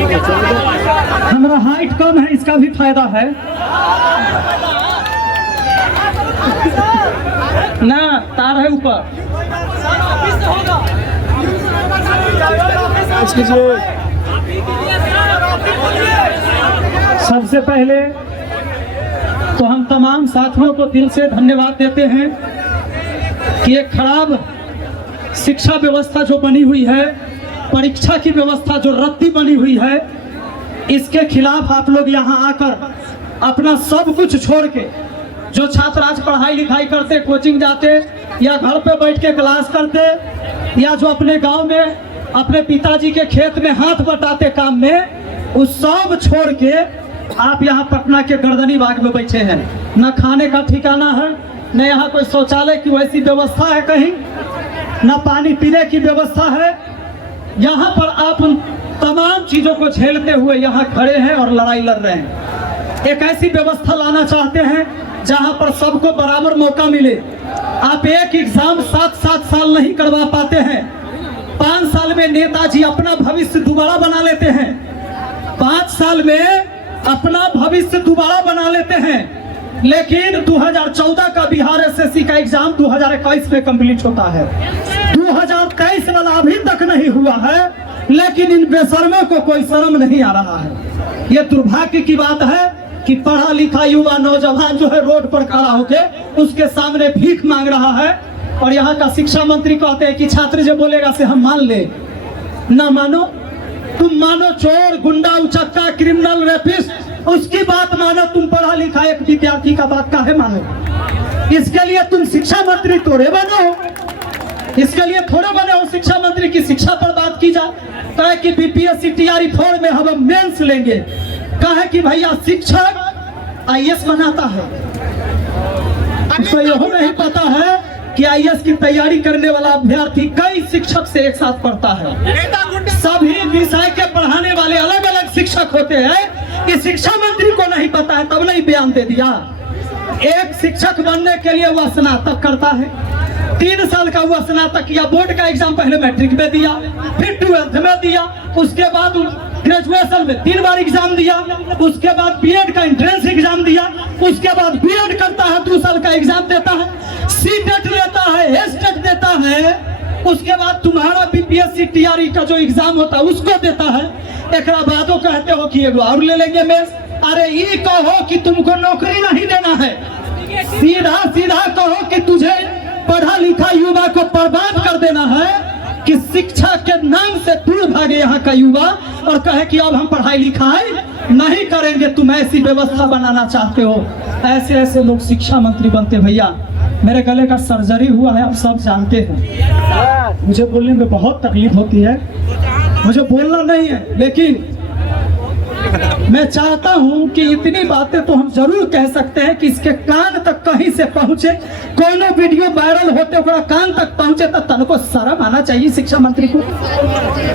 हमारा हाइट कम है, इसका भी फायदा है ना। तार है ऊपर। सबसे पहले तो हम तमाम साथियों को दिल से धन्यवाद देते हैं कि एक खराब शिक्षा व्यवस्था जो बनी हुई है, परीक्षा की व्यवस्था जो रद्दी बनी हुई है, इसके खिलाफ आप लोग यहाँ आकर अपना सब कुछ छोड़ के, जो छात्र आज पढ़ाई लिखाई करते, कोचिंग जाते या घर पे बैठ के क्लास करते, या जो अपने गांव में अपने पिताजी के खेत में हाथ बटाते काम में, उस सब छोड़ के आप यहाँ पटना के गर्दनी बाग में बैठे हैं। न खाने का ठिकाना है, न यहाँ कोई शौचालय की वैसी व्यवस्था है कहीं, न पानी पीने की व्यवस्था है। यहाँ पर आप तमाम चीजों को झेलते हुए यहाँ खड़े हैं और लड़ाई लड़ रहे हैं। एक ऐसी व्यवस्था लाना चाहते हैं जहाँ पर सबको बराबर मौका मिले। आप एक एग्जाम 7-7 साल नहीं करवा पाते हैं। 5 साल में नेताजी अपना भविष्य दोबारा बना लेते हैं। 5 साल में अपना भविष्य दोबारा बना लेते हैं। लेकिन 2014 का बिहार एसएससी का एग्जाम 2021 में कंप्लीट होता है। 2023 वाला अभी तक नहीं हुआ है, लेकिन इन बेशर्मों को कोई शर्म नहीं आ रहा है। ये दुर्भाग्य की बात है कि पढ़ा लिखा युवा नौजवान जो है रोड पर खड़ा होके उसके सामने भीख मांग रहा है। और यहाँ का शिक्षा मंत्री कहते हैं कि छात्र जो बोलेगा से हम मान ले। ना मानो, तुम मानो चोर, गुंडा, उचक्का, क्रिमिनल, रेपिस्ट, उसकी बात मानो। तुम पढ़ा लिखा एक विद्यार्थी का बात काहे मानो? इसके लिए तुम शिक्षा मंत्री थोड़े बनो, इसके लिए थोड़े बने हो शिक्षा मंत्री की शिक्षा पर बात की जाए। कहे कि बीपीएससी टीआरई 4 में हम मेंस लेंगे। कहे कि भैया शिक्षक आईएएस बनाता है, उसको यह नहीं पता है कि आईएएस की तैयारी करने वाला अभ्यर्थी कई शिक्षक से एक साथ पढ़ता है। सभी विषय के पढ़ाने वाले अलग अलग शिक्षक होते हैं। कि शिक्षा मंत्री को नहीं पता है, तब नहीं बयान दे दिया। एक शिक्षक बनने के लिए वह स्नातक करता है। 3 साल का हुआ स्नातक किया, बोर्ड का एग्जाम पहले मैट्रिक में दिया, फिर 12th में दिया, उसके बाद ग्रेजुएशन में 3 बार एग्जाम दिया, उसके बाद बीएड का एंट्रेंस एग्जाम दिया, उसके बाद बीएड करता है, 2 साल का एग्जाम देता है, सीटेट लेता है, एस्टेट देता है, उसके बाद तुम्हारा बीपीएससी टीआरई का जो एग्जाम होता है उसको देता है। एक बादो कहते हो कि एगो और ले लेंगे मेंस। अरे ये कहो कि तुमको नौकरी नहीं देना है, सीधा सीधा कहो कि तुझे पढ़ा लिखा युवा को बर्बाद कर देना है, कि शिक्षा के नाम से दूर भागे यहाँ का युवा और कहे कि अब हम पढ़ाई लिखाई नहीं करेंगे। तुम ऐसी व्यवस्था बनाना चाहते हो, ऐसे ऐसे लोग शिक्षा मंत्री बनते। भैया मेरे गले का सर्जरी हुआ है, आप सब जानते हैं। मुझे बोलने में बहुत तकलीफ होती है, मुझे बोलना नहीं है, लेकिन मैं चाहता हूं कि इतनी बातें तो हम जरूर कह सकते हैं कि इसके कान तक कहीं से पहुंचे। कोनो वीडियो वायरल होते हुए कान तक पहुंचे तो तनको शर्म आना चाहिए शिक्षा मंत्री को।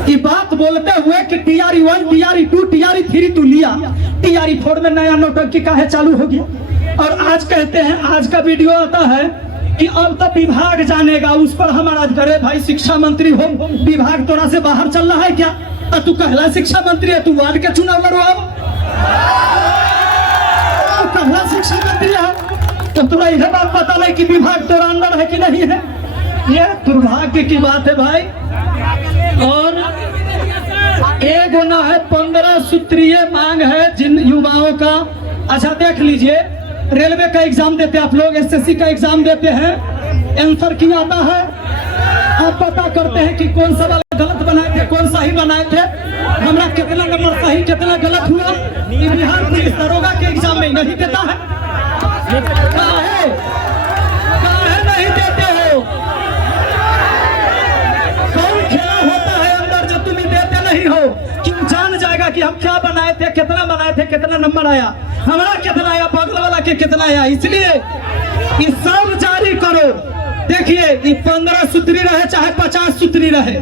ये बात बोलते हुए कि टीआरई 1, टीआरई 2, टीआरई 3 तू लिया, टीआरई 4 में नया नौटंकी काहे चालू हो गया। और आज कहते हैं, आज का वीडियो आता है कि अब तो विभाग जानेगा, उस पर हम आज करे। भाई शिक्षा मंत्री हो, विभाग तोरा से बाहर चल रहा है क्या? तू कहला शिक्षा मंत्री है, तू वार्ड के चुनाव लड़ो। अब तू कहला शिक्षा मंत्री है तो तुरा यह बात पता नहीं कि विभाग तोरा अंदर है कि नहीं है। ये दुर्भाग्य की बात है भाई। और एक ना है 15 सूत्रीय मांग है जिन युवाओं का। अच्छा देख लीजिए, रेलवे का एग्जाम देते आप लोग, एसएससी का एग्जाम देते हैं, आंसर क्या आता है आप पता करते हैं कि कौन सा वाला गलत बनाए थे, कौन सही बनाए थे, हमारा कितना नंबर सही कितना गलत हुआ। बिहार पुलिस दरोगा के एग्जाम में नहीं देता है। काहे नहीं देते हो? कौन खेला होता है अंदर जो तुम देते नहीं हो? क्यों जान जाएगा कि हम क्या बनाए थे, कितना नंबर आया, हमारा कितना आया, बगल वाला के कितना आया। इसलिए ये सब जारी करो। देखिए ये 15 सूत्री रहे चाहे 50 सूत्री रहे,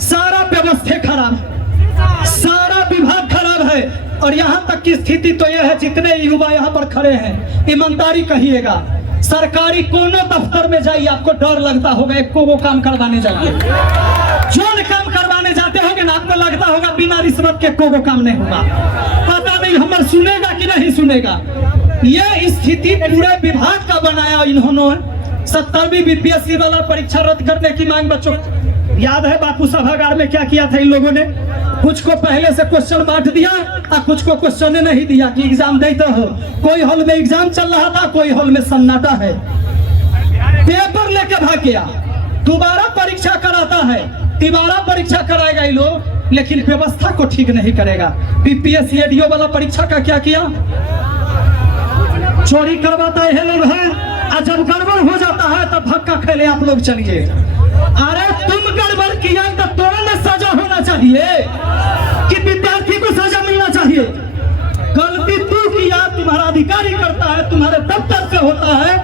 सारा व्यवस्था खराब है, सारा विभाग खराब है। और यहाँ तक की स्थिति तो यह है, जितने युवा यहाँ पर खड़े हैं, ईमानदारी कहिएगा, सरकारी कोनो दफ्तर में जाइए, आपको डर लगता होगा एक को वो काम करवाने जाइए। जो काम करवाने जाते देखते हो कि नाक में लगता होगा, बिना रिश्वत के को काम नहीं होगा। पता नहीं हमर सुनेगा कि नहीं सुनेगा। ये स्थिति पूरे विभाग का बनाया इन्होंने। 70वीं बीपीएससी वाला परीक्षा रद्द करने की मांग बच्चों याद है बापू सभागार में क्या किया था इन लोगों ने? कुछ को पहले से क्वेश्चन बांट दिया और कुछ को क्वेश्चन नहीं दिया कि एग्जाम देते हो। कोई हॉल में एग्जाम चल रहा था, कोई हॉल में सन्नाटा है, पेपर लेके भाग गया। दोबारा परीक्षा कराता है, तिबारा परीक्षा कराएगा ये लोग, लेकिन व्यवस्था को ठीक नहीं करेगा। बीपीएससी एडीओ वाला परीक्षा का क्या किया? चोरी करवाता है लोग है, और जब गड़बड़ हो जाता है तब धक्का खेले आप लोग चलिए। अरे तुम गड़बड़ किया तो तुरंत सजा होना चाहिए कि विद्यार्थी को सजा मिलना चाहिए। गलती तू किया, तुम्हारा अधिकारी करता है, तुम्हारे दफ्तर से होता है,